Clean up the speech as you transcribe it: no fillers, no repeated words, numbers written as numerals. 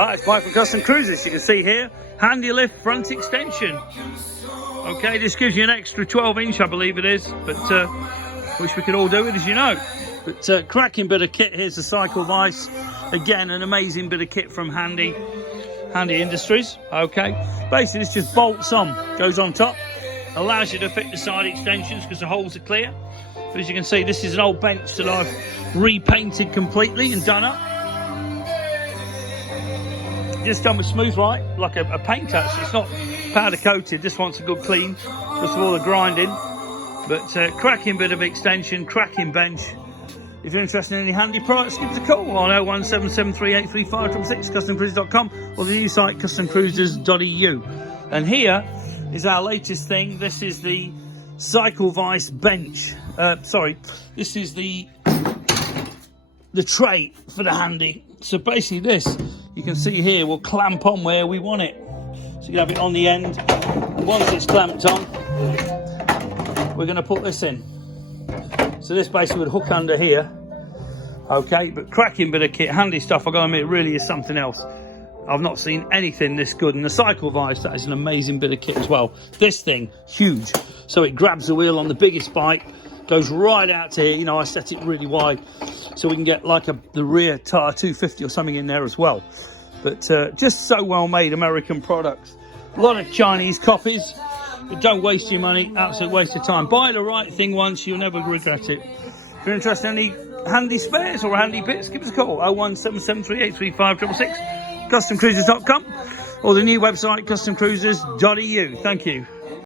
Hi, it's Mike from Custom Cruisers. You can see here, handy lift front extension. Okay, this gives you an extra 12-inch, I believe it is, but wish we could all do it, as you know. But cracking bit of kit. Here's the cycle vise. Again, an amazing bit of kit from Handy Industries. Okay, basically this just bolts on, goes on top, allows you to fit the side extensions because the holes are clear. But as you can see, this is an old bench that I've repainted completely and done up. Just done with smooth light, like a paint touch. It's not powder coated. This wants a good clean, just for all the grinding. But cracking bit of extension, cracking bench. If you're interested in any handy products, give us a call on 01773835666, customcruisers.com, or the new site customcruisers.eu. And here is our latest thing. This is the cycle vise bench. This is the tray for the Handy. So basically this, you can see here, will clamp on where we want it. So you can have it on the end. And once it's clamped on, we're going to put this in. So this basically would hook under here. Okay, but cracking bit of kit, handy stuff. I've got to admit, it really is something else. I've not seen anything this good. And the cycle vise, that is an amazing bit of kit as well. This thing, huge. So it grabs the wheel on the biggest bike, goes right out to here. You know, I set it really wide so we can get like the rear tire 250 or something in there as well. But just so well made American products. A lot of Chinese copies, but don't waste your money. Absolute waste of time. Buy the right thing once, you'll never regret it. If you're interested in any handy spares or handy bits, give us a call. 01773835666, customcruisers.com, or the new website customcruisers.eu. Thank you.